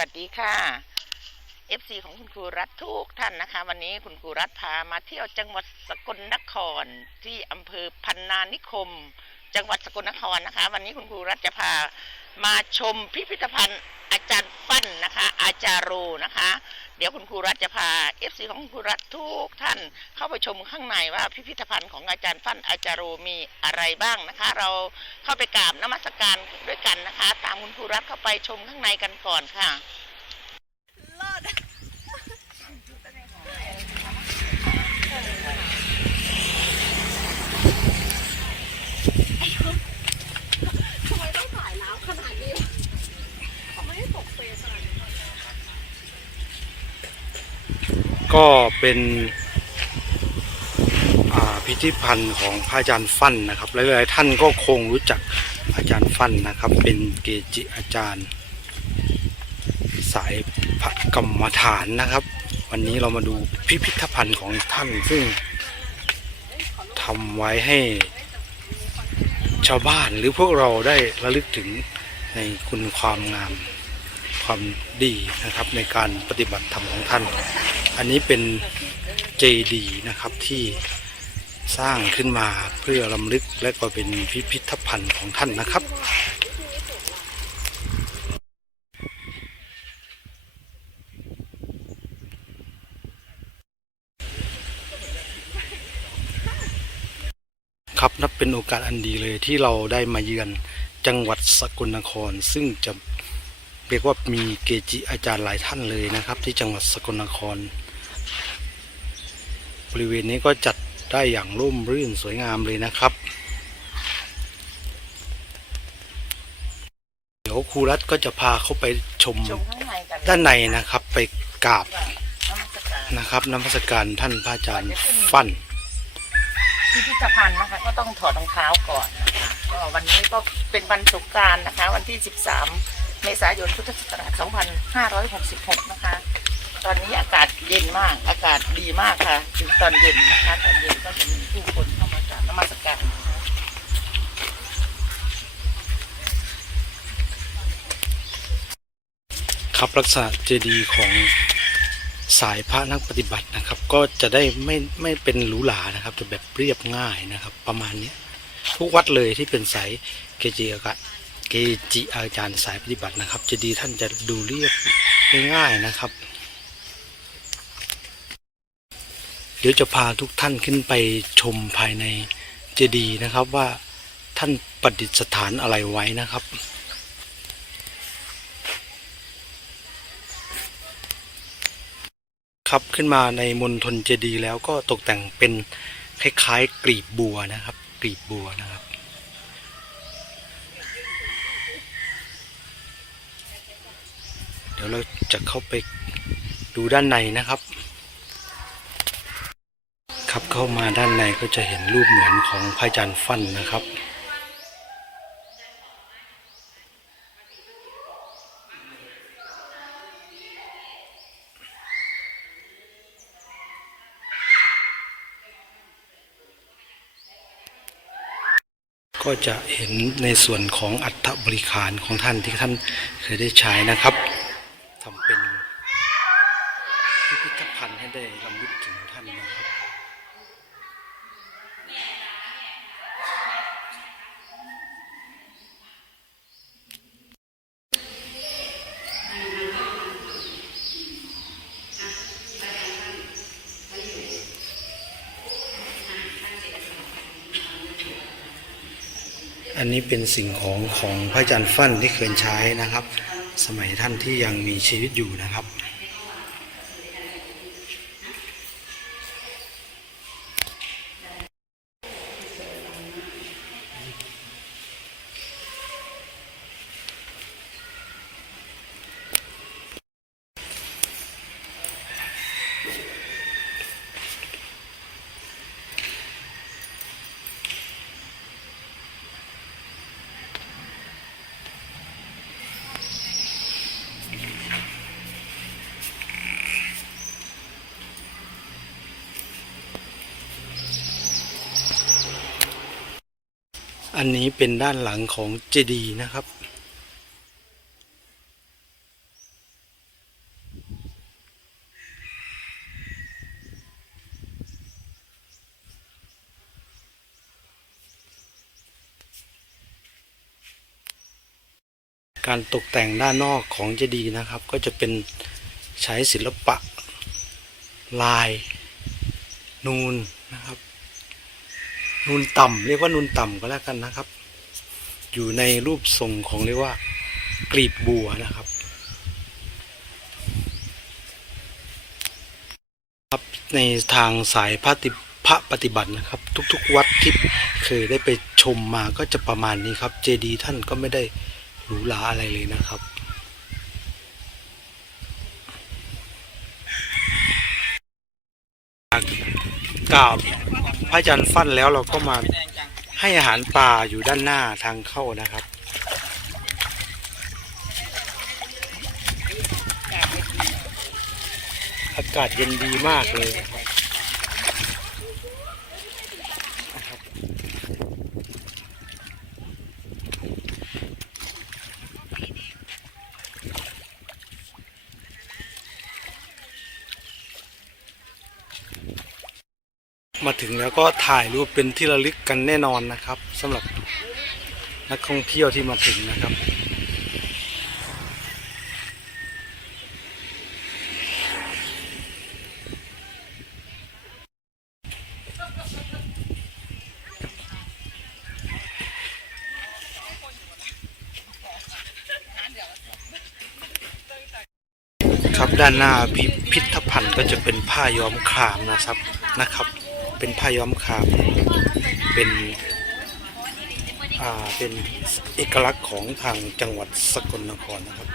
วัสดีค่ะเอฟซีของคุณครูรัฐทุกท่านนะคะ วันนี้คุณครูรัฐพามาเที่ยวจังหวัดสกลนคร ที่อำเภอพันนานิคม จังหวัดสกลนครนะคะ วันนี้คุณครูรัฐจะพามาชมพิพิธภัณฑ์อาจารย์ฟั่นนะคะ อาจารย์โรนะคะ เดี๋ยวคุณครูรัฐจะพาเอฟซีของคุณครูรัฐทุกท่านเข้าไปชมข้างในว่าพิพิธภัณฑ์ของอาจารย์ฟั่นอาจารย์โรมีอะไรบ้างนะคะ เราเข้าไปกราบนมัสการด้วยกันนะคะ ตามคุณครูรัฐเข้าไปชมข้างในกันก่อนค่ะ ทำไมต้องถ่ายน้ำขนาดนี้เขาไม่ได้ตกเฟรขนาดนี้ ก็เป็นพิพิธภัณฑ์ของพระอาจารย์ฟั่นนะครับ หลายๆท่านก็คงรู้จักอาจารย์ฟั่นนะครับ เป็นเกจิอาจารย์ สายพระกรรมฐานนะครับ วันนี้เรามาดูพิพิธภัณฑ์ของท่านซึ่งทำไว้ให้ชาวบ้านหรือพวกเราได้ระลึกถึงในคุณความงามความดีนะครับในการปฏิบัติธรรมของท่าน อันนี้เป็นเจดีนะครับที่สร้างขึ้นมาเพื่อลำลึกและก็เป็นพิพิธภัณฑ์ของท่านนะครับ ครับนับเป็นโอกาสอันดีเลยที่เราได้มาเยือนจังหวัดสกลนคร ซึ่งจะเรียกว่ามีเกจิอาจารย์หลายท่านเลยนะครับ ที่จังหวัดสกลนคร บริเวณนี้ก็จัดได้อย่างร่มรื่นสวยงามเลยนะครับ เดี๋ยวครูรัฐก็จะพาเข้าไปชมชมข้างในกันด้านในนะครับ ไปกราบนมัสการนะครับน้ำพระสการท่านพระอาจารย์ฟั่นพิพิธภัณฑ์นะคะ ก็ต้องถอดรองเท้าก่อนนะคะก็วันนี้ก็เป็นวันสงกรานต์นะคะ วันที่ 13 เมษายนพุทธศักราช 2566 นะคะ ตอนนี้อากาศเย็นมาก อากาศดีมากค่ะ ถึงตอนเย็นนะคะตอนเย็นก็จะมีผู้คนเข้ามากราบนมัสการนะคะครับลักษณะเจดีย์ของสายพระนักปฏิบัตินะครับ ก็จะได้ไม่ไม่เป็นหรูหรานะครับจะแบบเรียบง่ายนะครับ ประมาณนี้ทุกวัดเลยที่เป็นสายเกจิอากาเกจิอาจารย์สายปฏิบัตินะครับเจดีย์ท่านจะดูเรียบง่ายๆนะครับ เดี๋ยวจะพาทุกท่านขึ้นไปชมภายในเจดีย์นะครับว่าท่านประดิษฐานอะไรไว้นะครับ ครับขึ้นมาในมณฑลเจดีย์แล้วก็ตกแต่งเป็นคล้ายๆกลีบบัวนะครับ กลีบบัวนะครับเดี๋ยวเราจะเข้าไปดูด้านในนะครับ ครับเข้ามาด้านในก็จะเห็นรูปเหมือนของพระอาจารย์ฟั่นนะครับ ก็จะเห็นในส่วนของอัฐบริขารของท่านที่ท่านเคยได้ใช้นะครับทำเป็นพิพิธภัณฑ์ให้ได้รำลึกถึงท่านนะครับ อันนี้เป็นสิ่งของของพระอาจารย์ฟั่นที่เคยใช้นะครับ สมัยท่านที่ยังมีชีวิตอยู่นะครับ อันนี้เป็นด้านหลังของเจดีย์นะครับ การตกแต่งด้านนอกของเจดีย์นะครับ ก็จะเป็นใช้ศิลปะลายนูนนะครับ นูนต่ำเรียกว่านูนต่ำก็แล้วกันนะครับ อยู่ในรูปทรงของเรียกว่ากลีบบัวนะครับครับในทางสายพระติพระปฏิบัตินะครับ ทุกๆ วัดที่เคยได้ไปชมมาก็จะประมาณนี้ครับ เจดีย์ท่านก็ไม่ได้หรูหราอะไรเลยนะครับกกราบ พระอาจารย์ฟั่นแล้วเราก็มาให้อาหารปลาอยู่ด้านหน้าทางเข้านะครับ อากาศเย็นดีมากเลยนะครับ มาถึงแล้วก็ถ่ายรูปเป็นที่ระลึกกันแน่นอนนะครับสำหรับนักท่องเที่ยวที่มาถึงนะครับ ครับด้านหน้าพิพิธภัณฑ์ก็จะเป็นผ้าย้อมครามนะครับนะครับ เป็นผ้าย้อมคามเป็นอ่าเป็นเอกลักษณ์ของทางจังหวัดสกลนครนะครับ